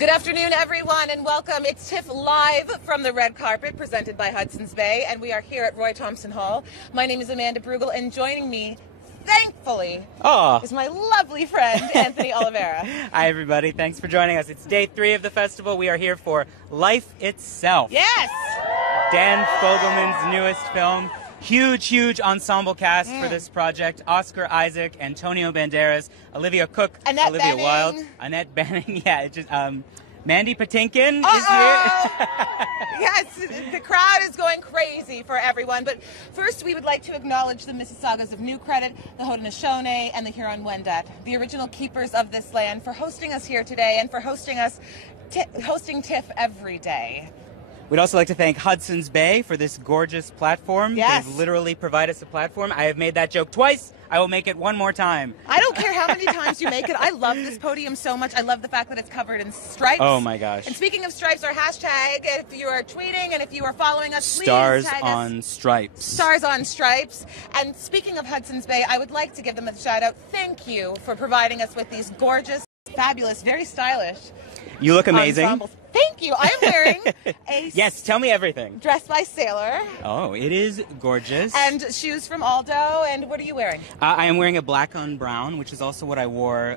Good afternoon, everyone, and welcome. It's TIFF live from the red carpet, presented by Hudson's Bay, and we are here at Roy Thompson Hall. My name is Amanda Brugel, and joining me, thankfully, is my lovely friend, Anthony Oliveira. Hi, everybody. Thanks for joining us. It's day 3 of the festival. We are here for Life Itself. Yes! Dan Fogelman's newest film. Huge ensemble cast for this project. Oscar Isaac, Antonio Banderas, Olivia Cooke, Annette Olivia Bening. Wilde, Annette Bening. Yeah, it just Mandy Patinkin is here. Yes, the crowd is going crazy for everyone. But first, we would like to acknowledge the Mississaugas of New Credit, the Haudenosaunee, and the Huron-Wendat, the original keepers of this land, for hosting us here today and for hosting TIFF every day. We'd also like to thank Hudson's Bay for this gorgeous platform. Yes. They've literally provided us a platform. I have made that joke twice. I will make it one more time. I don't care how many times you make it. I love this podium so much. I love the fact that it's covered in stripes. Oh my gosh. And speaking of stripes, our hashtag, if you are tweeting and if you are following us, please Stars tag on us. Stripes. Stars on Stripes. And speaking of Hudson's Bay, I would like to give them a shout out. Thank you for providing us with these gorgeous, fabulous, very stylish You look amazing. ensembles. Thank you. I am wearing a Yes, tell me everything. dress by Sailor Oh, it is gorgeous. and shoes from Aldo. And what are you wearing? I am wearing a black on brown, which is also what I wore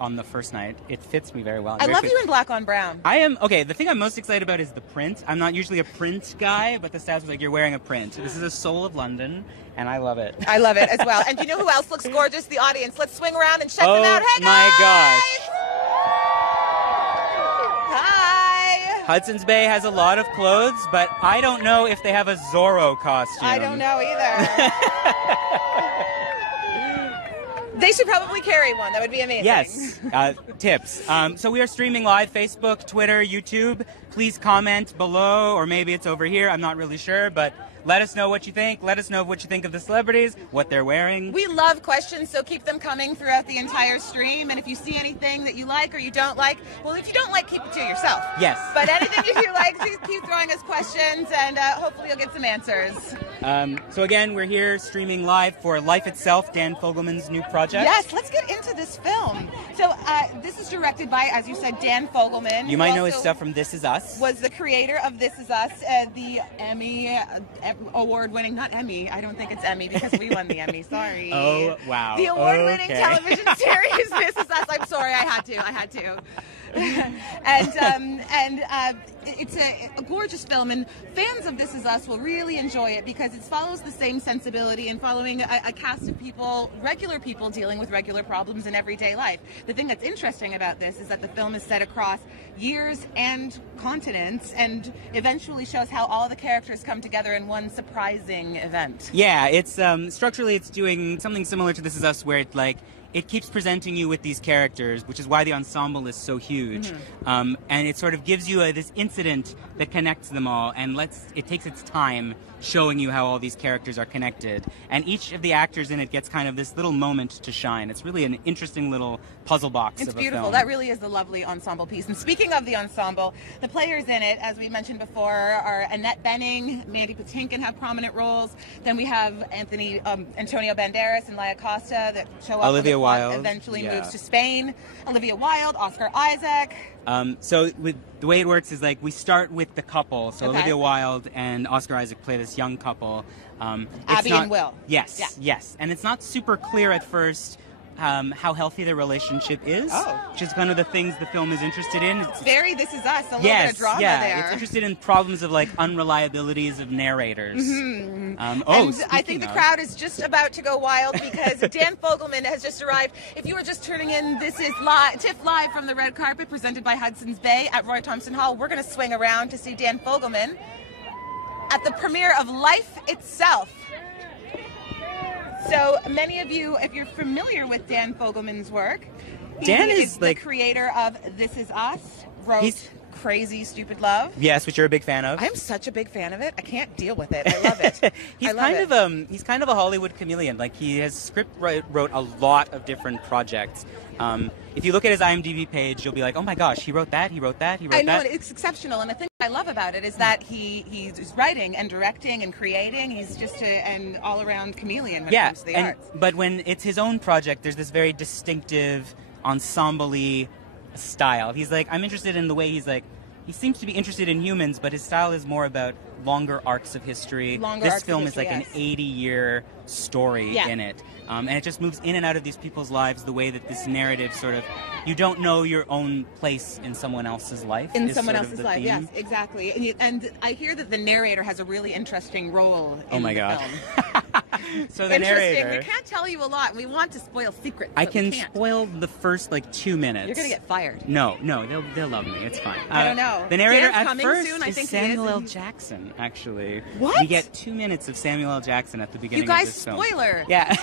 on the first night. It fits me very well. I love you in black on brown. I am, okay, the thing I'm most excited about is the print. I'm not usually a print guy, but the staff was like, you're wearing a print. This is a Soul of London, and I love it. I love it as well. And you know who else looks gorgeous? The audience. Let's swing around and check them Oh out. Hey, my guys! gosh. Hi! Hudson's Bay has a lot of clothes, but I don't know if they have a Zorro costume. I don't know either. They should probably carry one. That would be amazing. Yes, tips. So we are streaming live, Facebook, Twitter, YouTube. Please comment below, or maybe it's over here. I'm not really sure, but let us know what you think. Let us know what you think of the celebrities, what they're wearing. We love questions, so keep them coming throughout the entire stream. And if you see anything that you like or you don't like, well, if you don't like, keep it to yourself. Yes. But anything you do like, please keep throwing us questions, and hopefully you'll get some answers. So again, we're here streaming live for Life Itself, Dan Fogelman's new project. Yes, let's get into this film. So this is directed by, as you said, Dan Fogelman. You might know his also stuff from This Is Us. Was the creator of This Is Us, the Emmy award-winning, not Emmy, I don't think it's Emmy because we won the Emmy, sorry. Oh, wow. The award-winning Okay. television series This Is Us. I'm sorry, I had to. and it's a gorgeous film, and fans of This Is Us will really enjoy it because it follows the same sensibility and following a cast of people, regular people dealing with regular problems in everyday life. The thing that's interesting about this is that the film is set across years and continents and eventually shows how all the characters come together in one surprising event. Yeah, it's structurally it's doing something similar to This Is Us, where it keeps presenting you with these characters, which is why the ensemble is so huge. And it sort of gives you this incident that connects them all, and it takes its time showing you how all these characters are connected. And each of the actors in it gets kind of this little moment to shine. It's really an interesting little puzzle box It's of a beautiful. film. That really is the lovely ensemble piece. And speaking of the ensemble, the players in it, as we mentioned before, are Annette Bening, Mandy Patinkin have prominent roles. Then we have Antonio Banderas and Laia Costa that show up. Olivia when the plot Wilde, eventually yeah. moves to Spain. Olivia Wilde, Oscar Isaac. So the way it works is we start with the couple. So Okay. Olivia Wilde and Oscar Isaac play this young couple. Abby and Will. Yes, Yeah. yes. And it's not super clear at first how healthy their relationship is, Oh. which is one of the things the film is interested in. It's very This Is Us, a little bit Yes, of drama yeah, there. it's interested in problems of unreliabilities of narrators. And I think speaking the of- crowd is just about to go wild because Dan Fogelman has just arrived. If you are just turning in, this is TIFF live from the red carpet presented by Hudson's Bay at Roy Thompson Hall. We're going to swing around to see Dan Fogelman at the premiere of Life Itself. So many of you, if you're familiar with Dan Fogelman's work, Dan he is the creator of This Is Us, wrote Crazy Stupid Love. Yes, which you're a big fan of. I'm such a big fan of it. I can't deal with it. I love it. He's kind of a Hollywood chameleon. He has wrote a lot of different projects. If you look at his IMDb page, you'll be like, oh my gosh, he wrote that, he wrote that, he wrote that. I know, it's exceptional, and the thing I love about it is that he's writing and directing and creating. He's just an all-around chameleon when it comes to the arts. But when it's his own project, there's this very distinctive, ensemble-y style. He's like, I'm interested in the way he seems to be interested in humans, but his style is more about longer arcs of history. This film is like an 80-year story in it. And it just moves in and out of these people's lives the way that this narrative sort of, you don't know your own place in someone else's life. In someone else's life, yes, exactly. And I hear that the narrator has a really interesting role in the film. So the narrator... We can't tell you a lot. We want to spoil secrets, I can spoil the first, 2 minutes. You're going to get fired. No, they'll love me. It's fine. I don't know. The narrator Dan's at first soon, I is think Samuel L. Jackson, actually. What? We get 2 minutes of Samuel L. Jackson at the beginning of this film. You guys, spoiler. Yeah.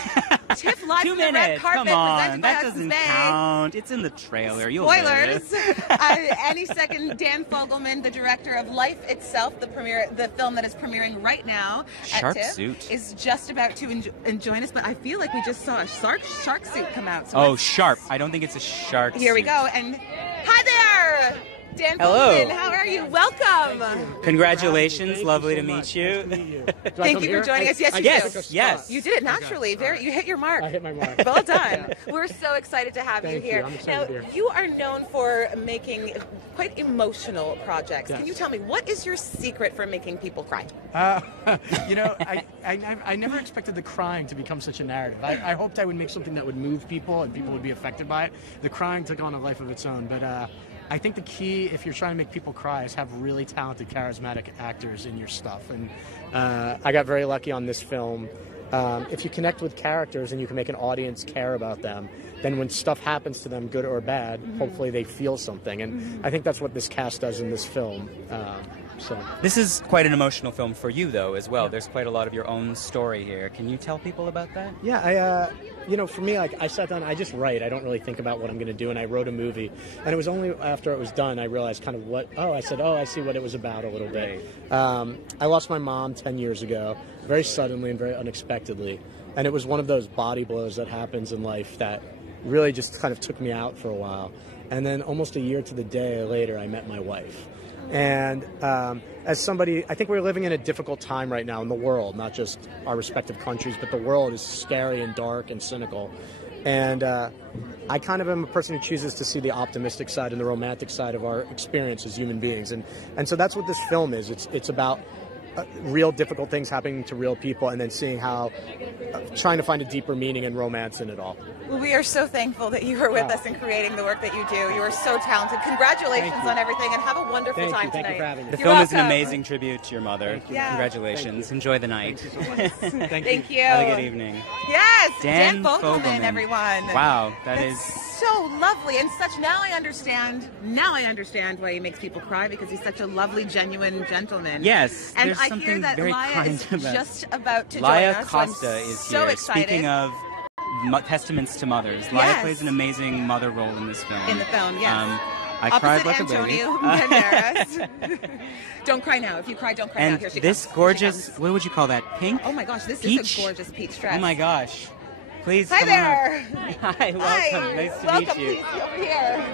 TIFF live 2 from the red minutes. carpet, Come on. presented by That Hudson's doesn't Bay. count. It's in the trailer. You'll Spoilers. get it. Any second, Dan Fogelman, the director of Life Itself, the film that is premiering right now Shark at TIFF, suit. is just about to join us. But I feel like we just saw a shark suit come out. So Oh, sharp. I don't think it's a shark Here we suit. go. And hi there, Dan Hello. Fogelman. How are you? Welcome. Congratulations. Lovely to meet you. Thank you for joining us. Yes, you Yes, yes. You did it naturally. You hit your mark. I hit my mark. Well done. We're so excited to have you Thank you. here. I'm excited Now, to be here. you are known for making quite emotional projects. Yes. Can you tell me, what is your secret for making people cry? I never expected the crying to become such a narrative. I hoped I would make something that would move people and people would be affected by it. The crying took on a life of its own, but I think the key, if you're trying to make people cry, is have really talented, charismatic actors in your stuff. And I got very lucky on this film. If you connect with characters and you can make an audience care about them, then when stuff happens to them, good or bad, hopefully they feel something. And I think that's what this cast does in this film. This is quite an emotional film for you, though, as well. There's quite a lot of your own story here. Can you tell people about that? Yeah, for me, I sat down, I just write. I don't really think about what I'm going to do, and I wrote a movie. And it was only after it was done I realized kind of I see what it was about a little bit. I lost my mom 10 years ago, very suddenly and very unexpectedly. And it was one of those body blows that happens in life that really just kind of took me out for a while. And then almost a year to the day later, I met my wife. And as somebody, I think we're living in a difficult time right now in the world, not just our respective countries, but the world is scary and dark and cynical. And I kind of am a person who chooses to see the optimistic side and the romantic side of our experience as human beings. And so that's what this film is. It's about real difficult things happening to real people and then seeing how, trying to find a deeper meaning and romance in it all. Well, we are so thankful that you were with us in creating the work that you do. You are so talented. Congratulations on everything, and have a wonderful time tonight. Thank you for having me. The film is an amazing tribute to your mother. Thank you. Yeah. Congratulations. Enjoy the night. Thank you. Have a good evening. Yes, Dan Fogelman, Fogelman. everyone. Wow, That's is... so lovely and such. Now I understand why he makes people cry, because he's such a lovely, genuine gentleman. Yes, and there's I something hear that very Laia kind is about just about to join Laia us. Costa so I'm is so here. excited. Speaking of testaments to mothers, Laia Yes. plays an amazing mother role in this film. In the film, yes. I cried like Antonio a baby. Banderas. Don't cry now. If you cry, don't cry now. And Here she this comes. gorgeous, Here she what would you call that? Pink? comes. Oh my gosh, this Peach? is a gorgeous peach dress. Oh my gosh. Please Hi come there. on. Hi, welcome. Hi. Nice to Welcome, meet you. please, over here.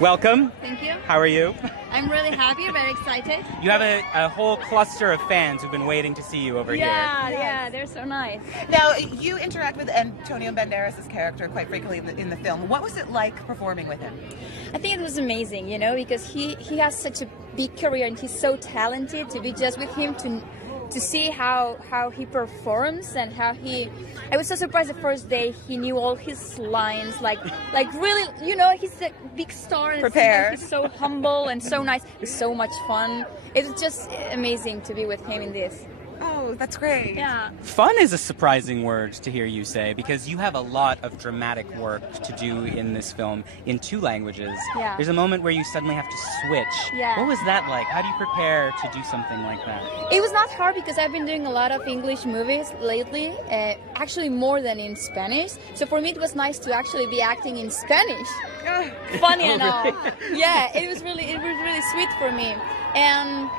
Welcome. Thank you. How are you? I'm really happy, very excited. You have a whole cluster of fans who've been waiting to see you over here. Yeah, they're so nice. Now, you interact with Antonio Banderas' character quite frequently in the film. What was it like performing with him? I think it was amazing, because he has such a big career and he's so talented. To be just with him to see how he performs and how I was so surprised the first day he knew all his lines, like really, he's a big star and Prepared. he's so humble and so nice. It's so much fun. It's just amazing to be with him in this. Oh, that's great. Yeah. Fun is a surprising word to hear you say, because you have a lot of dramatic work to do in this film in 2 languages. Yeah. There's a moment where you suddenly have to switch. Yeah. What was that like? How do you prepare to do something like that? It was not hard because I've been doing a lot of English movies lately, actually more than in Spanish. So for me it was nice to actually be acting in Spanish. Funny and all. Yeah, it was really sweet for me. And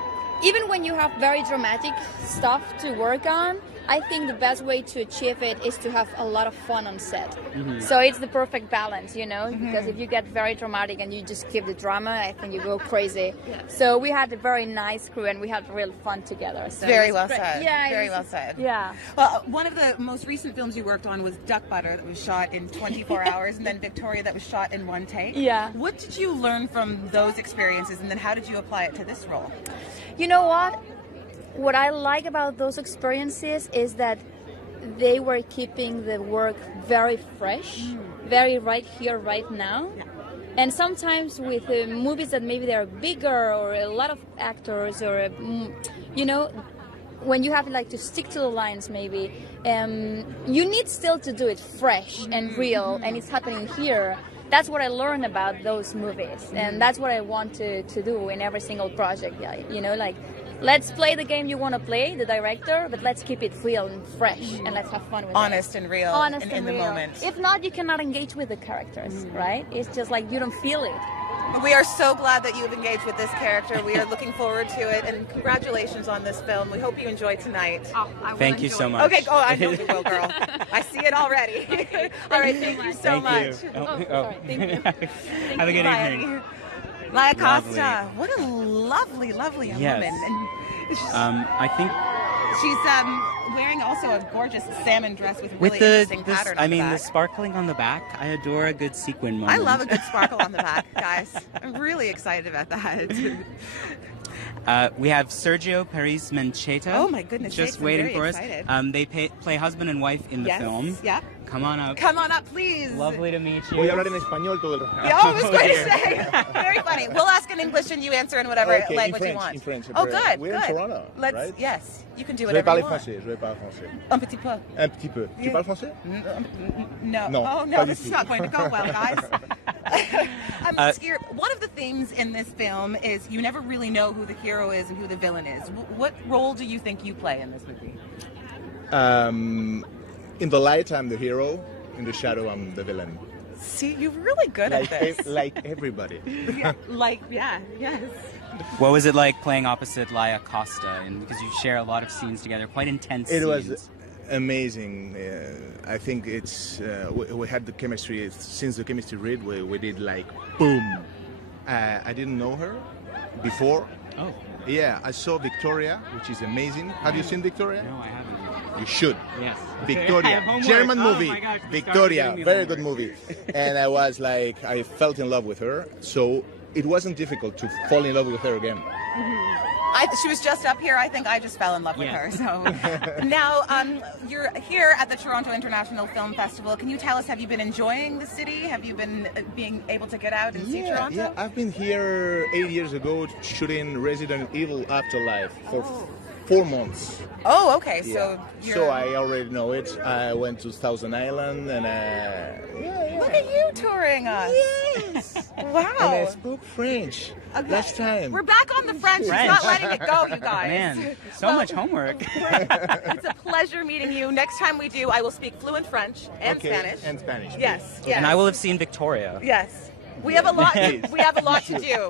even when you have very dramatic stuff to work on, I think the best way to achieve it is to have a lot of fun on set. So it's the perfect balance, you know, because if you get very dramatic and you just keep the drama, I think you go crazy. So we had a very nice crew and we had real fun together. So Very well said. Yeah, very well said. Yeah. Well, one of the most recent films you worked on was Duck Butter, that was shot in 24 hours, and then Victoria, that was shot in one take. Yeah. What did you learn from those experiences, and then how did you apply it to this role? You know what? What I like about those experiences is that they were keeping the work very fresh, very right here, right now. Yeah. And sometimes with movies that maybe they're bigger or a lot of actors or, you know, when you have like to stick to the lines maybe, you need still to do it fresh and real, and it's happening here. That's what I learned about those movies, and that's what I want to do in every single project. Yeah, you know, like, let's play the game you want to play, the director, but let's keep it real and fresh, and let's have fun with Honest and real. Honest in and the real. moment. If not, you cannot engage with the characters, right? It's just like you don't feel it. We are so glad that you've engaged with this character. We are looking forward to it, and congratulations on this film. We hope you enjoy tonight. Thank you so much. Okay, I know you will, girl. I see it already. All right, thank you so much. Sorry, thank you. Have a good evening. Laia Costa, what a lovely, lovely young woman. And it's just, I think she's wearing also a gorgeous salmon dress with a really interesting pattern on the back. the sparkling on the back. I adore a good sequin moment. I love a good sparkle on the back, guys. I'm really excited about that. We have Sergio Peris-Mencheta. Oh my goodness, just I'm waiting very for excited. us. They play husband and wife in the film. Yeah. Come on up. Come on up, please. Lovely to meet you. Voy a hablar en español todo el rato. Yeah, I was going to say. Very funny. We'll ask in English and you answer in whatever Okay, language in you French, want. in French. Oh, good. We're good. in Toronto, Let's. right? Yes, you can do Je vais whatever parler you want. français. Je vais parler français. Un petit peu. Un petit peu. Tu parles français? No. No, Oh no, pas this du is tout. not going to go well, guys. I'm scared. One of the themes in this film is you never really know who the hero is and who the villain is. What role do you think you play in this movie? In the light, I'm the hero. In the shadow, I'm the villain. See, you're really good at this. Like everybody. Yes. What was it like playing opposite Laia Costa? And because you share a lot of scenes together, quite intense It scenes. was amazing. I think it's we had the chemistry since the chemistry read. We did like boom. I didn't know her before. Oh. Yeah, I saw Victoria, which is amazing. Have you seen Victoria? No, I haven't. You should. Yes. Victoria, German movie. Oh my gosh, Victoria, very good movie. And I was like, I felt in love with her. So it wasn't difficult to fall in love with her again. She was just up here. I think I just fell in love with her. So now you're here at the Toronto International Film Festival. Can you tell us, have you been enjoying the city? Have you been being able to get out and see Toronto? Yeah, I've been here 8 years ago shooting Resident Evil Afterlife for 4 months. Oh, okay. Yeah. So I already know it. I went to Thousand Island and Look at you touring us. Yes. Wow. And I spoke French last time. We're back on the French. It's not letting it go, you guys. Man, so much homework. It's a pleasure meeting you. Next time we do, I will speak fluent French and Spanish. And Spanish. Yes. And I will have seen Victoria. Yes. We have a lot. We have a lot to do.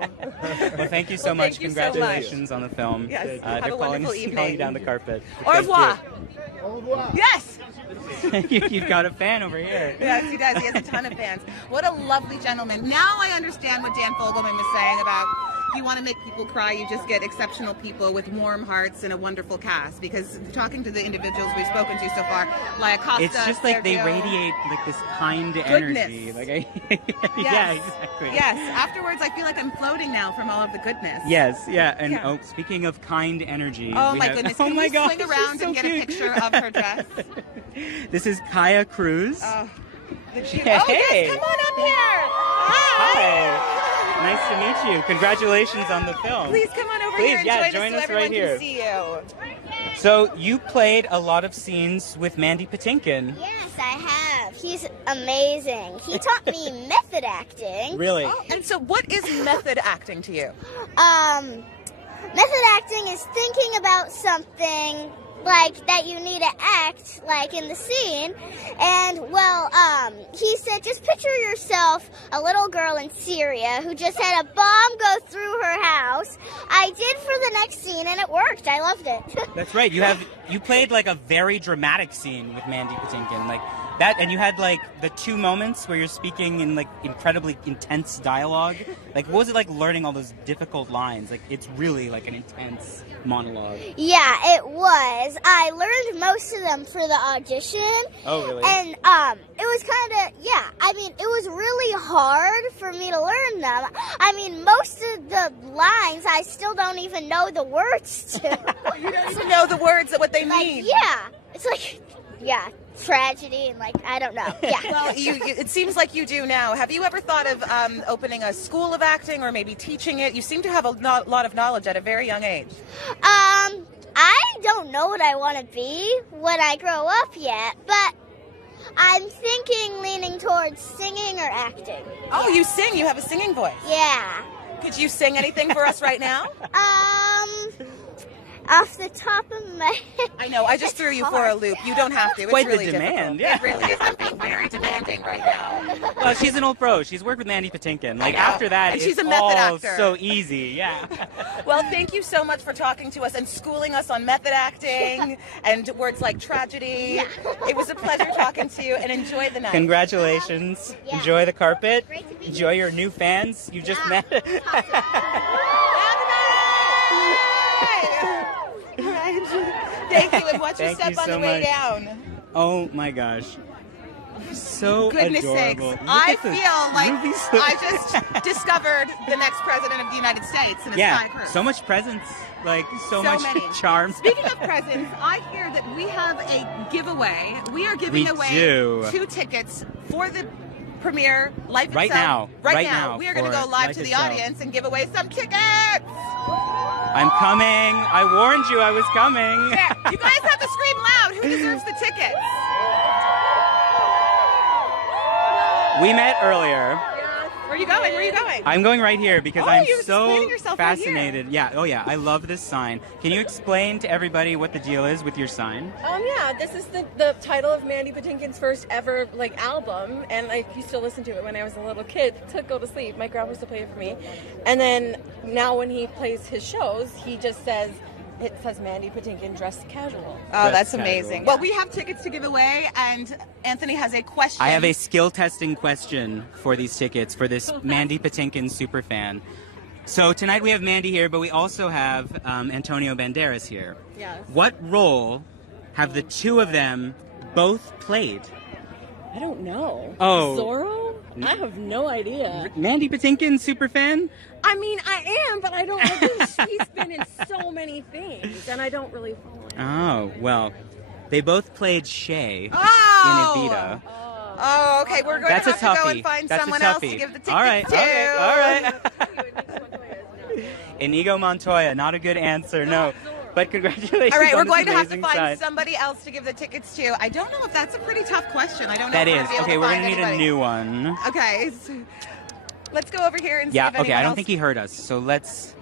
Well, thank you so much. Thank you so much. Congratulations on the film. Yes. They're Have a wonderful calling evening. you down the carpet. Au revoir. Au revoir. Yes. You've got a fan over here. Yes, he does. He has a ton of fans. What a lovely gentleman. Now I understand what Dan Fogelman was saying about if you want to make people cry, you just get exceptional people with warm hearts and a wonderful cast. Because talking to the individuals we've spoken to so far, Laia Costa, it's just like they Sergio, radiate like this kind goodness. energy. Like yeah, exactly. Yes. Afterwards, I feel like I'm floating now from all of the goodness. Yes, yeah. And oh, speaking of kind energy. Oh we my have, goodness. Oh Can my we gosh, swing around so and get cute. a picture of her dress? This is Cruz. The cute. Hey. Oh, yes, come on up here. Hi. Nice to meet you. Congratulations on the film. Please come on over Please, here and yeah, join us so us everyone right here. can see you. So you played a lot of scenes with Mandy Patinkin. Yes, I have. He's amazing. He taught me method acting. Really? Oh, and so what is method acting to you? Method acting is thinking about something like, that you need to act, like, in the scene. And, well, he said, just picture yourself a little girl in Syria who just had a bomb go through her house. I did for the next scene, and it worked. I loved it. That's right. You played like a very dramatic scene with Mandy Patinkin, like that, and you had like the 2 moments where you're speaking in like incredibly intense dialogue. Like, what was it like learning all those difficult lines? Like, it's really like an intense monologue. Yeah, it was. I learned most of them for the audition. Oh, really? And it was kind of, yeah. I mean, it was really hard for me to learn them. I mean, most of the lines I still don't even know the words to. You don't even know the words of what they mean. Yeah, it's like, yeah, tragedy and like, I don't know. Yeah. Well, it seems like you do now. Have you ever thought of opening a school of acting or maybe teaching it? You seem to have a lot of knowledge at a very young age. I don't know what I want to be when I grow up yet, but I'm thinking leaning towards singing or acting. Oh, you sing. You have a singing voice. Yeah. Could you sing anything for us right now? Off the top of my head. I know, I just threw you for a loop. You don't have to. It's Quite really the demand, difficult. yeah. It really is. I'm being very demanding right now. Well, she's an old pro. She's worked with Mandy Patinkin. Like, after that, And she's it's a method all actor. so easy. Yeah. Well, thank you so much for talking to us and schooling us on method acting and words like tragedy. It was a pleasure talking to you, and enjoy the night. Congratulations. Yeah. Enjoy the carpet. Great to be Enjoy your new fans you just met. Thank you, and watch your Thank you step on so the way much. down. Oh my gosh. So Goodness adorable. sakes. Look I at the feel like rubies. I just discovered the next president of the United States in a Sky Cruz. so much presence, like so much many. charm. Speaking of presents, I hear that we have a giveaway. We are giving We away do. 2 tickets for the premiere Life Right Itself. now. Right Right now. now We are going to for go live Life to the Itself. audience and give away some tickets. I'm coming. I warned you I was coming. Yeah, you guys have to scream loud. Who deserves the tickets? We met earlier. Where are you going? Where are you going? I'm going right here because Oh, I'm you're so explaining yourself right here. fascinated. Yeah, oh yeah, I love this sign. Can you explain to everybody what the deal is with your sign? Yeah, this is the title of Mandy Patinkin's first ever album, and I used to listen to it when I was a little kid to go to sleep. My grandma used to play it for me, and then now when he plays his shows, he just says, it says Mandy Patinkin dressed casual. Oh, that's Dressed amazing. casual. Well, we have tickets to give away, and Anthony has a question. I have a skill testing question for these tickets for this Mandy Patinkin superfan. So tonight we have Mandy here, but we also have Antonio Banderas here. Yes. What role have the 2 of them both played? I don't know. Oh. Zorro? I have no idea. Mandy Patinkin superfan? I mean, I am, but I don't know. She's been in so many things, and I don't really follow her. Oh, well, they both played Shay in Oh! Evita. Oh, okay. We're going That's to a have to go toughie. and find That's a someone else to toughie. give the tickets All right, to. all right. Inigo Montoya, not a good answer, no. But congratulations. All right, on we're this going to have to amazing find sign. somebody else to give the tickets to. I don't know if that's a pretty tough question. I don't know That if is. we're going to be Okay, able we're to going to find need anybody. a new one. Okay. Let's go over here and see Yeah, if okay, anyone I don't else... think he heard us, so let's...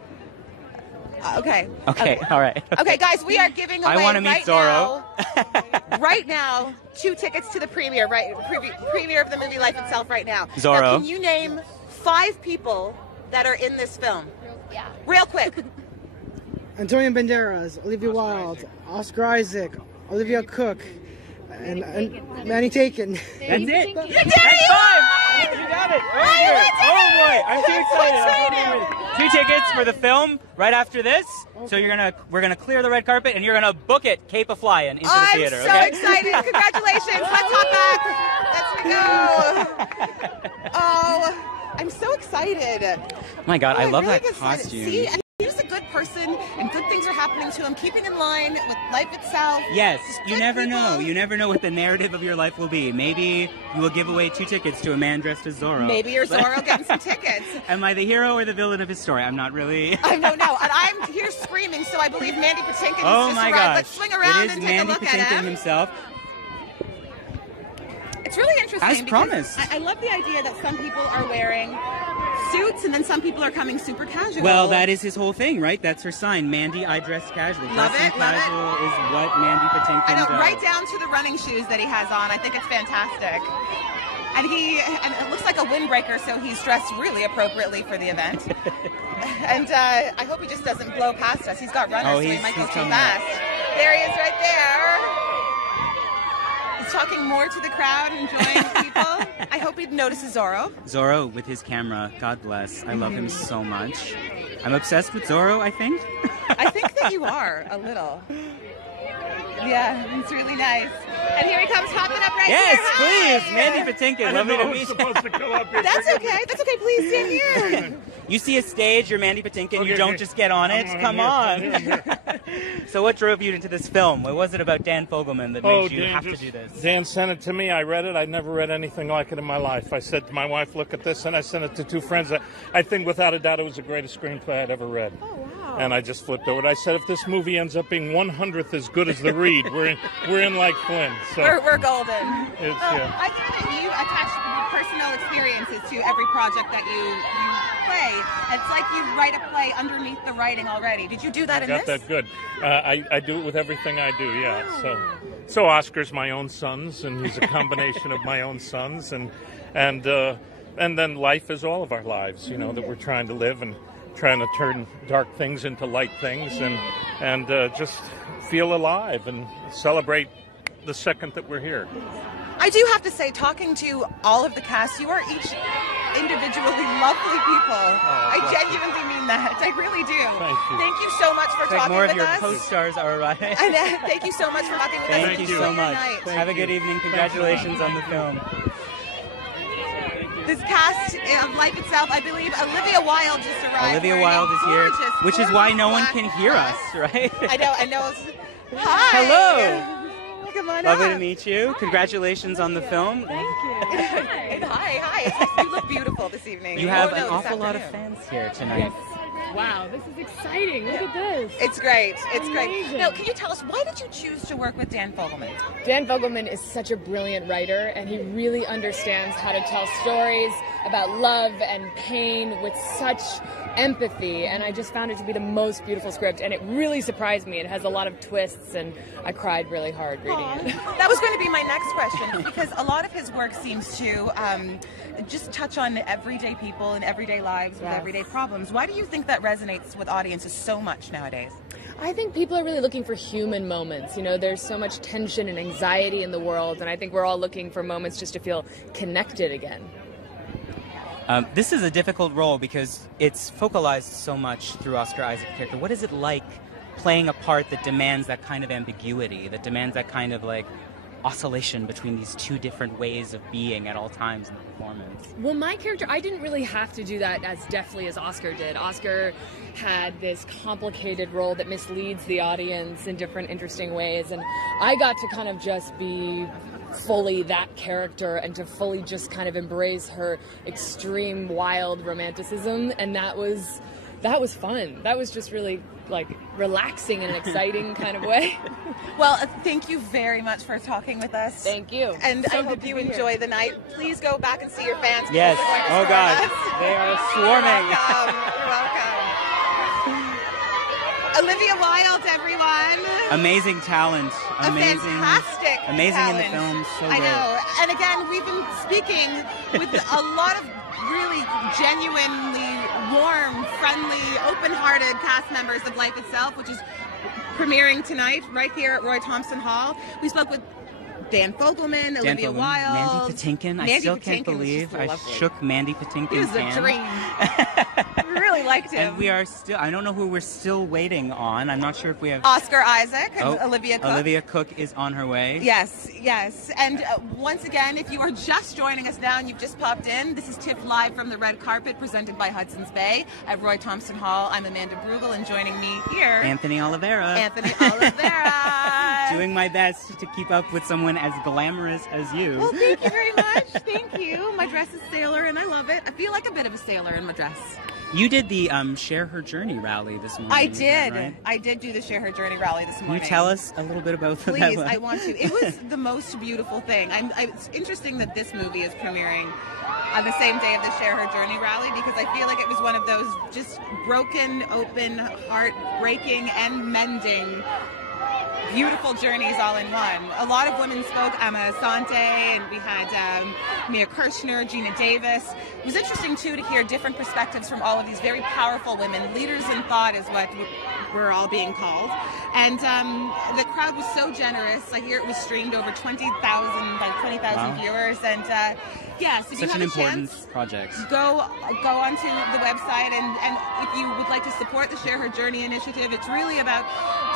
Okay. Okay, all right. Okay, guys, we are giving away I want to meet right Zorro. now, right now, 2 tickets to the premiere, premiere of the movie Life Itself right now. Zorro. Now, can you name 5 people that are in this film? Yeah. Real quick. Antonio Banderas, Olivia Wilde, Oscar Isaac, Olivia Cooke, and Mandy Patinkin. That's it. You did That's it! 5! You got it! Oh, boy. Oh, boy. I'm too excited. 2 tickets for the film right after this. So we're gonna clear the red carpet, and you're gonna book it Cape of Flying into the theater. I'm so Okay? excited. Congratulations. Let's hop back. Let's go. Oh, I'm so excited. Oh my God, I love really that get excited. costume. See, and he's a good person, and good things are happening to him, keeping in line with life itself. Yes, Just you good never people. know. You never know what the narrative of your life will be. Maybe you will give away 2 tickets to a man dressed as Zorro. Maybe you're Zorro getting some tickets. Am I the hero or the villain of his story? I'm not really. I don't know. And I'm here screaming, so I believe Mandy Patinkin Oh has just my arrived. gosh. Let's swing around It is and Mandy take a look at Patinkin him. himself. It's really interesting. As because promised. I love the idea that some people are wearing suits and then some people are coming super casual. Well, that is his whole thing, right? That's her sign. Mandy, I dress casually. Love Dressing it, love it. casual is what Mandy Patinkin I know, does. right down to the running shoes that he has on. I think it's fantastic. And it looks like a windbreaker, so he's dressed really appropriately for the event. And I hope he just doesn't blow past us. He's got runners, so he might go too fast. There he is right there. He's talking more to the crowd, enjoying people. I hope he notices Zorro. Zorro with his camera, God bless. I love him so much. I'm obsessed with Zorro, I think. I think that you are, a little. Yeah, it's really nice. And here he comes hopping up right Yes, here. please, Hi. Mandy Patinkin. Lovely to meet you. Supposed to come up here. That's okay. That's okay. Please stand here. You see a stage, you're Mandy Patinkin, Okay, you don't okay. just get on it. Come on. So what drove you into this film? What was it about Dan Fogelman that made you have to do this? Dan sent it to me. I read it. I'd never read anything like it in my life. I said to my wife, look at this, and I sent it to two friends. I think without a doubt it was the greatest screenplay I'd ever read. Oh, wow. And I just flipped over it. I said, if this movie ends up being 100th as good as the read, we're in like Flynn. So We're golden. It's, Well, yeah. I think that you attach personal experiences to every project that you play. It's like you write a play underneath the writing already. Did you do that I in got this? that good. I do it with everything I do, yeah. So Oscar's my own sons, and he's a combination of my own sons, and then life is all of our lives, you know, that we're trying to live and trying to turn dark things into light things, and just feel alive and celebrate the second that we're here. I do have to say, talking to all of the cast, you are each individually lovely people. I genuinely mean that. I really do. Thank you. Thank you so much for It's like talking more with of your us. co-stars are arriving. And thank you so much for talking with us. Thank you so Enjoy your much. night. Have a good evening. Congratulations on the film. This cast of Life Itself, I believe Olivia Wilde just arrived. Olivia wearing Wilde a is here, gorgeous, which is why no one black can hear us, dress. right? I know. Hi. Hello. Come on Lovely up. to meet you. Congratulations on the film. Thank you. Hi. It's nice. You look beautiful this evening. You have Oh, no, an this awful lot of afternoon. fans here tonight. Wow, this is exciting. Look at this. It's great. It's great. Amazing. Now, can you tell us, why did you choose to work with Dan Fogelman? Dan Fogelman is such a brilliant writer, and he really understands how to tell stories about love and pain with such empathy, and I just found it to be the most beautiful script, and it really surprised me. It has a lot of twists, and I cried really hard reading it. That was going to be my next question, because a lot of his work seems to just touch on everyday people and everyday lives with everyday problems. Why do you think that resonates with audiences so much nowadays? I think people are really looking for human moments. You know, there's so much tension and anxiety in the world, and I think we're all looking for moments just to feel connected again. This is a difficult role because it's focalized so much through Oscar Isaac's character. What is it like playing a part that demands that kind of ambiguity, that demands that kind of like oscillation between these two different ways of being at all times in the performance? Well, my character, I didn't really have to do that as deftly as Oscar did. Oscar had this complicated role that misleads the audience in different interesting ways, and I got to kind of just be fully that character and to fully just kind of embrace her extreme wild romanticism, and that was fun. That was just really like relaxing in an exciting kind of way. Well, thank you very much for talking with us. Thank you. And So I good hope to you be here. enjoy the night. Please go back and see your fans. Yes. They're going to Oh storm God, us. they are You're swarming. welcome. You're welcome. Olivia Wilde, everyone. Amazing talent. Amazing. Fantastic Amazing talent. in the film. So I great. know. And again, we've been speaking with a lot of really genuinely warm, friendly, open-hearted cast members of Life Itself, which is premiering tonight right here at Roy Thompson Hall. We spoke with Dan Fogelman, Olivia Wilde, Mandy Patinkin. I still can't believe I shook Mandy Patinkin's It was a hand. dream. We really liked him. And we are still, I don't know who we're still waiting on. I'm not sure if we have... Oscar Isaac and Olivia Cooke. Olivia Cooke is on her way. Yes. And once again, if you are just joining us now and you've just popped in, this is TIFF Live from the Red Carpet presented by Hudson's Bay at Roy Thompson Hall. I'm Amanda Brugel, and joining me here... Anthony Oliveira. Doing my best to keep up with someone as glamorous as you. Well, thank you very much. Thank you. My dress is sailor, and I love it. I feel like a bit of a sailor in my dress. You did did the Share Her Journey rally this morning. I did. Right? I did do the Share Her Journey rally this morning. Can you tell us a little bit about that? Please, I want to. It was the most beautiful thing. It's interesting that this movie is premiering on the same day of the Share Her Journey rally, because I feel like it was one of those just broken, open, heart-breaking and mending beautiful journeys all in one. A lot of women spoke. Emma Asante, and we had Mia Kirshner, Gina Davis. It was interesting, too, to hear different perspectives from all of these very powerful women. Leaders in thought is what we're all being called. And the crowd was so generous. I hear it was streamed over 20,000 Wow. viewers. And yes, if Such you have an a important chance, project. go onto the website, and if you would like to support the Share Her Journey initiative, it's really about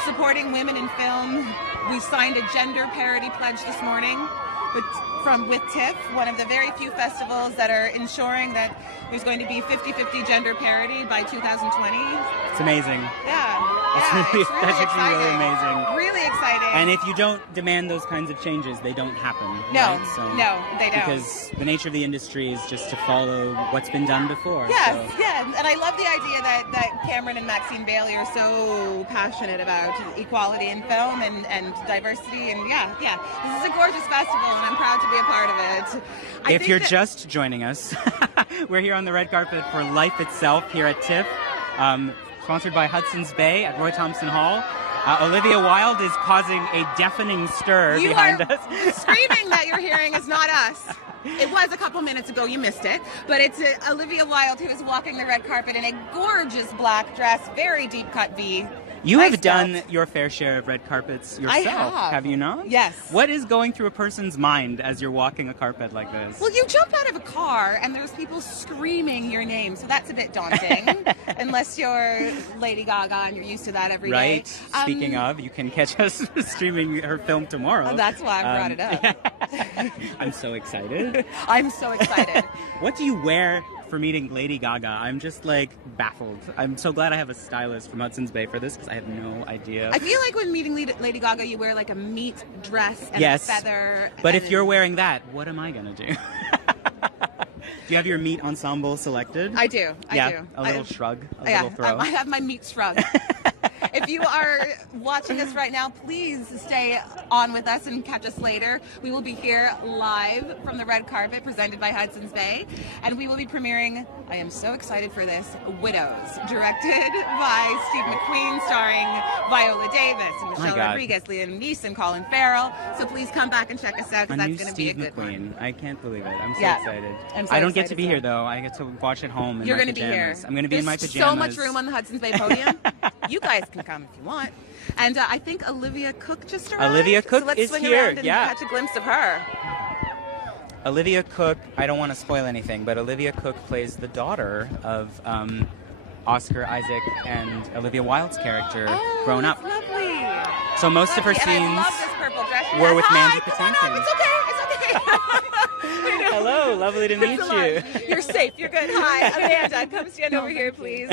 supporting women in film. We signed a gender parity pledge this morning with TIFF, one of the very few festivals that are ensuring that there's going to be 50-50 gender parity by 2020. It's amazing. It's really That's actually really amazing. Really exciting. And if you don't demand those kinds of changes, they don't happen. No, right? So, no, they don't. Because the nature of the industry is just to follow what's been done before. Yes, so. yeah, and I love the idea that Cameron and Maxine Bailey are so passionate about equality in film and diversity, and yeah, this is a gorgeous festival, and I'm proud to be a part of it. If you're just joining us, we're here on the red carpet for Life Itself here at TIFF, sponsored by Hudson's Bay at Roy Thompson Hall. Olivia Wilde is causing a deafening stir behind us. The screaming that you're hearing is not us. It was a couple minutes ago, you missed it, but it's Olivia Wilde who is walking the red carpet in a gorgeous black dress, very deep cut V. You have done your fair share of red carpets yourself, I have. You not? Yes. What is going through a person's mind as you're walking a carpet like this? Well, you jump out of a car and there's people screaming your name, so that's a bit daunting, unless you're Lady Gaga and you're used to that every day. Right. Speaking of, you can catch us streaming her film tomorrow. That's why I brought it up. I'm so excited. I'm so excited. What do you wear for meeting Lady Gaga? I'm just like baffled. I'm so glad I have a stylist from Hudson's Bay for this, because I have no idea. I feel like when meeting Lady Gaga, you wear like a meat dress and a feather. But if you're wearing that, what am I gonna do? Do you have your meat ensemble selected? I do. I do. A little shrug, a little throw. I have my meat shrug. If you are watching us right now, please stay on with us and catch us later. We will be here live from the red carpet presented by Hudson's Bay, and we will be premiering, I am so excited for this, Widows, directed by Steve McQueen, starring Viola Davis and Michelle Rodriguez, Liam Neeson, Colin Farrell. So please come back and check us out, because that's going to be a good one. I can't believe it. I'm so excited. I don't get to be here, though. I get to watch at home in You're my going to be here. I'm going to be in my pajamas. There's so much room on the Hudson's Bay podium. You guys can come if you want. And I think Olivia Cooke just arrived. Olivia Cooke so let's is swing here. around and catch a glimpse of her. Olivia Cooke, I don't want to spoil anything, but Olivia Cooke plays the daughter of Oscar Isaac and Olivia Wilde's character grown up. Lovely. So most of her And scenes I love this purple dress. were with Mandy Come on up. Patinkin. It's okay. Hello, lovely to meet you. You're safe. You're good. Hi, Amanda. Come stand over here, please.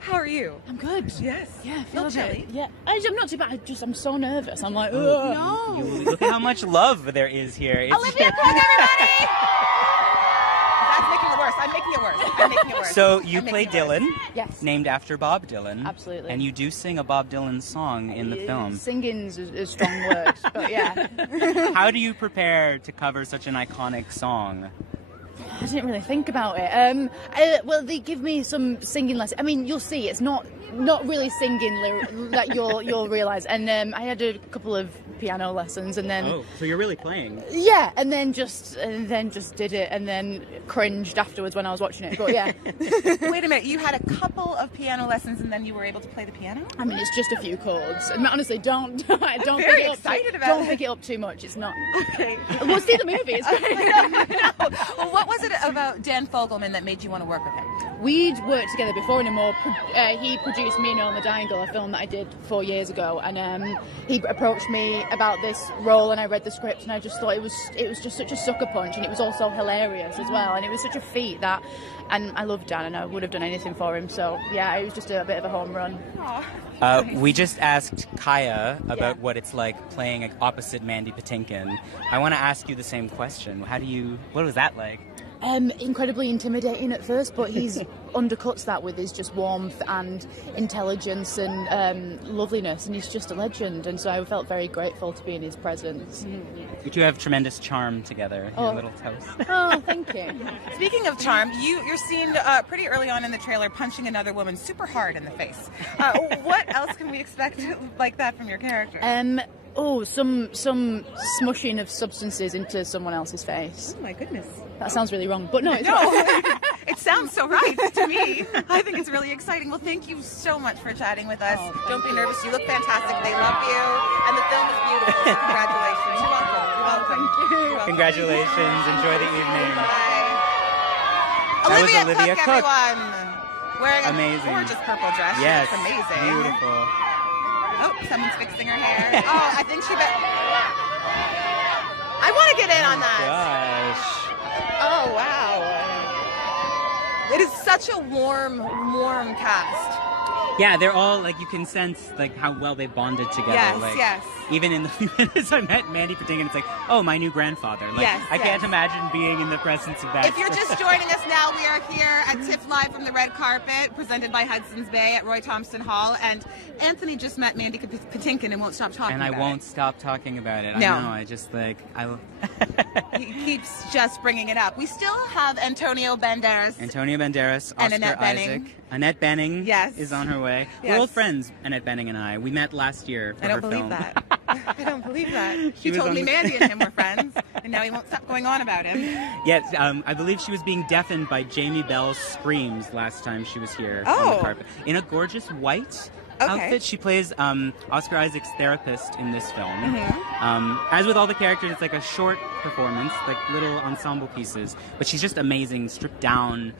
How are you? I'm good. Yes. Yeah, I feel Not chilly. it. Yeah, I'm not too bad. I'm so nervous. I'm like, ugh. No. Look at how much love there is here. It's Olivia Cooke, everybody! That's making it worse. I'm making it worse. I'm making it worse. So you play Dylan, Yes. named after Bob Dylan. Absolutely. And you do sing a Bob Dylan song in the film. Singing's is strong words, but yeah. How do you prepare to cover such an iconic song? I didn't really think about it. Well, they give me some singing lessons. I mean, you'll see, it's not really singing that you'll realise. And I had a couple of piano lessons, and then so you're really playing? Yeah, and then just did it, and then cringed afterwards when I was watching it. But yeah. Wait a minute, you had a couple of piano lessons, and then you were able to play the piano? I mean, it's just a few chords. And honestly, don't very pick excited it about don't it. pick it up too much. It's not. Okay. Well, see the movie. It's I know. Well, what was it about Dan Fogelman that made you want to work with him? We'd worked together before in a more. He produced Me and the Dying Girl, a film that I did 4 years ago, and he approached me about this role, and I read the script, and I just thought it was just such a sucker punch, and it was also hilarious as well, and it was such a feat that, and I love Dan, and I would have done anything for him. So yeah, it was just a bit of a home run. We just asked Kaya about what it's like playing opposite Mandy Patinkin. I want to ask you the same question. What was that like? incredibly intimidating at first, but he's undercuts that with his just warmth and intelligence and loveliness, and he's just a legend. And so I felt very grateful to be in his presence. You two have tremendous charm together. Your little toast. Oh, thank you. Speaking of charm, you're seen pretty early on in the trailer punching another woman super hard in the face. What else can we expect like that from your character? Some smushing of substances into someone else's face. Oh my goodness. That sounds really wrong, but no, it's not. It sounds so right to me. I think it's really exciting. Well, thank you so much for chatting with us. Don't be nervous. You look fantastic. They love you, and the film is beautiful. So congratulations. You're welcome. You're welcome. Thank you. You're welcome. Congratulations. Enjoy the evening. Bye. That was Olivia Cooke. Everyone. Wearing a Amazing. gorgeous purple dress. Yes. She looks amazing. Beautiful. Oh, someone's fixing her hair. Oh, I think she I want to get in on that. Gosh. Oh, wow. It is such a warm cast. Yeah, they're all, like, you can sense, like, how well they bonded together. Yes, like, yes. Even in the few minutes I met Mandy Patinkin, it's like, oh, my new grandfather. Like, Yes, I can't imagine being in the presence of that. If you're just joining us now, we are here at TIFF Live from the Red Carpet, presented by Hudson's Bay at Roy Thompson Hall. And Anthony just met Mandy Patinkin and won't stop talking about it. And I won't stop talking about it. No. I know, I just, like, He keeps just bringing it up. We still have Antonio Banderas. Antonio Banderas, Oscar And Annette Isaac. Bening. Annette Bening Yes. is on her way. Yes. We're old friends, Annette Bening and I. We met last year for I don't her believe film. that. I don't believe that. She She was told on me the- Mandy and him were friends, and now he won't stop going on about him. Yes, I believe she was being deafened by Jamie Bell's screams last time she was here on Oh. the carpet. In a gorgeous white Okay. outfit. She plays Oscar Isaac's therapist in this film. Mm-hmm. As with all the characters, it's like a short performance, like little ensemble pieces. But she's just amazing, stripped down,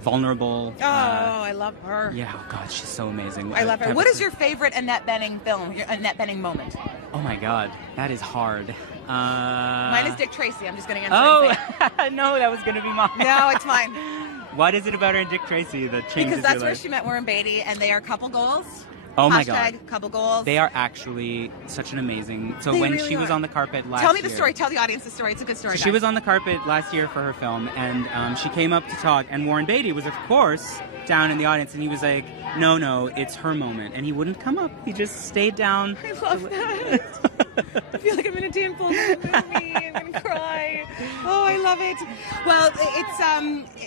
vulnerable. Oh, I love her. Yeah, oh God, she's so amazing. I love her. What is your favorite Annette Bening film, your Annette Bening moment? Oh my God, that is hard. Mine is Dick Tracy. I'm just going to answer and say. No, that was going to be mine. No, it's mine. What is it about her and Dick Tracy that changes Because that's your where life? she met Warren Beatty, and they are couple goals. Oh my Hashtag God. couple goals. They are actually such an amazing... So They when really she was are. on the carpet last year... Tell me the story. Tell the audience the story. It's a good story. So she was on the carpet last year for her film, and she came up to talk, and Warren Beatty was, of course, down in the audience, and he was like, no, it's her moment. And he wouldn't come up. He just stayed down. I love that. I feel like I'm in a Dan Fogelman movie. I'm gonna cry. Oh, I love it. Well,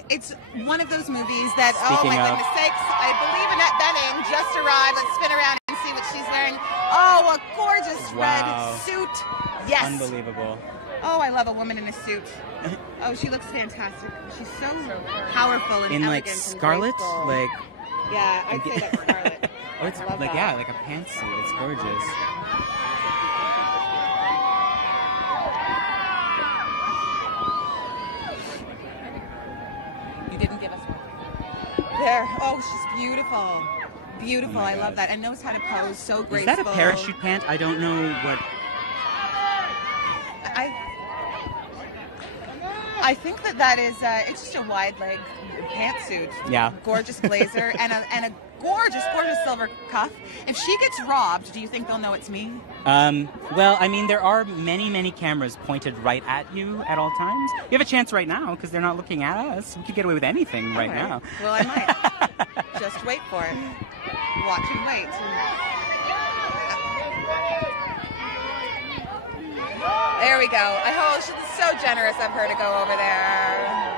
it's one of those movies that. Speaking oh my of- goodness sakes! I believe Annette Bening just arrived. Let's spin around and see what she's wearing. Oh, a gorgeous Wow. red suit. Yes. Unbelievable. Oh, I love a woman in a suit. Oh, she looks fantastic. She's so powerful and In elegant like and scarlet, graceful. like Yeah, I'd say that's scarlet. oh, it's I love like that. yeah, like a pantsuit. It's gorgeous. You didn't give us one. There. Oh, she's beautiful. Beautiful. Oh my I love God. that. And knows how to pose so Is graceful. that a parachute pant? I don't know what. I think that is it's just a wide leg pantsuit. Yeah. Gorgeous blazer and a gorgeous silver cuff. If she gets robbed, do you think they'll know it's me? Well, I mean, there are many cameras pointed right at you at all times. You have a chance right now because they're not looking at us. We could get away with anything right now. Well, I might. Just wait for it. Watch and wait. There we go. She's so generous of her to go over there.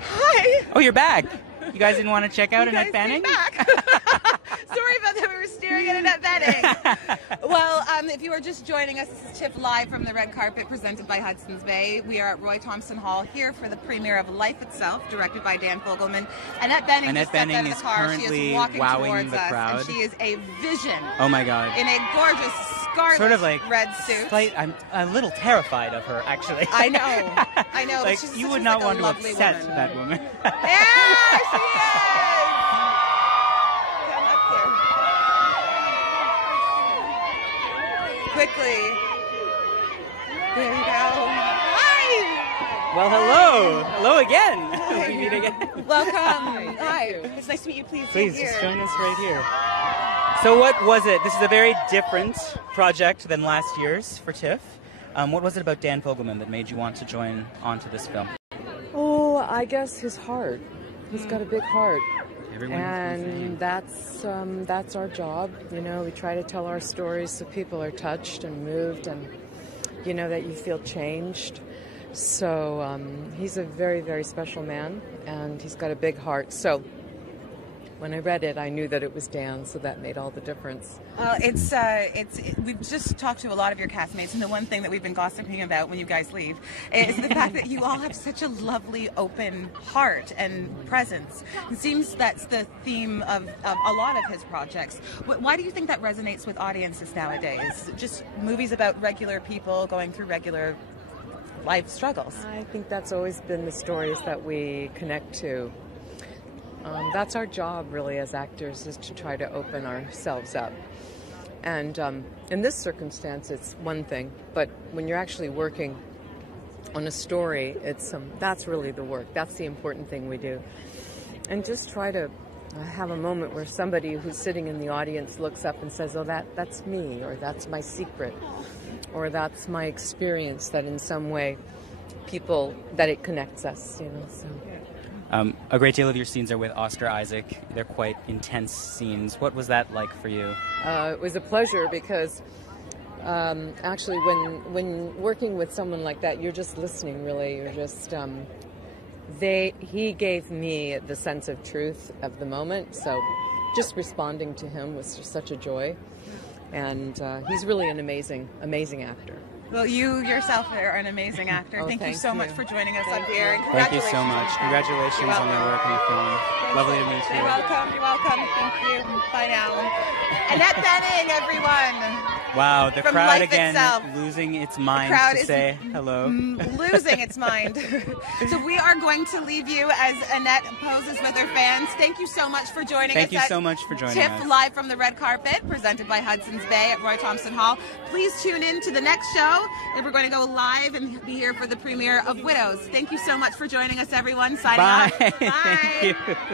Hi. Oh, you're back. You guys didn't want to check out Annette Bening? Sorry about that. We were staring at Annette Bening. Well, if you are just joining us, this is TIFF Live from the Red Carpet, presented by Hudson's Bay. We are at Roy Thompson Hall here for the premiere of Life Itself, directed by Dan Fogelman. Annette Bening just stepped out of the car. She currently is walking wowing towards the us, crowd. and she is a vision Oh my God. in a gorgeous scarlet Sort of like red suit. I'm a little terrified of her, actually. I know. Like she's you just would like not a want to lovely upset woman. that woman. Yeah, she is. Come up here. Quickly. There you go. Hi! Well, hello. Hello again. We meet again. Welcome. Hi. It's nice to meet you. Please, just join us right here. So what was it? This is a very different project than last year's for TIFF. What was it about Dan Fogelman that made you want to join onto this film? Oh, I guess his heart. He's got a big heart. And that's our job. You know, we try to tell our stories so people are touched and moved and, you know, that you feel changed. So he's a very, very special man, and he's got a big heart. So when I read it, I knew that it was Dan, so that made all the difference. Well, we've just talked to a lot of your castmates, and the one thing that we've been gossiping about when you guys leave is the fact that you all have such a lovely, open heart and presence. It seems that's the theme of a lot of his projects. Why do you think that resonates with audiences nowadays? Just movies about regular people going through regular life struggles. I think that's always been the stories that we connect to. That's our job, really, as actors, is to try to open ourselves up. And in this circumstance, it's one thing, but when you're actually working on a story, that's really the work. That's the important thing we do. And just try to have a moment where somebody who's sitting in the audience looks up and says, oh, that's me, or that's my secret, or that's my experience, that in some way that it connects us, you know, so. A great deal of your scenes are with Oscar Isaac. They're quite intense scenes. What was that like for you? It was a pleasure because actually when working with someone like that, you're just listening, really. You're just, he gave me the sense of truth of the moment, so just responding to him was just such a joy. And he's really an amazing, amazing actor. Well, you yourself are an amazing actor. Thank you so much for joining us up here. And thank you so much. Congratulations on your work on the film. Lovely to meet you. You're welcome. You're welcome. Thank you. Bye now. Annette Bening, everyone. Wow, the From crowd Life again itself. Losing its mind to say hello. Losing its mind. So we are going to leave you as Annette poses with her fans. Thank you so much for joining us. Thank you so much for joining TIFF us. Live from the Red Carpet, presented by Hudson's Bay at Roy Thompson Hall. Please tune in to the next show. And we're going to go live and be here for the premiere of Widows. Thank you so much for joining us, everyone. Signing off. Bye. Thank you. Thank you.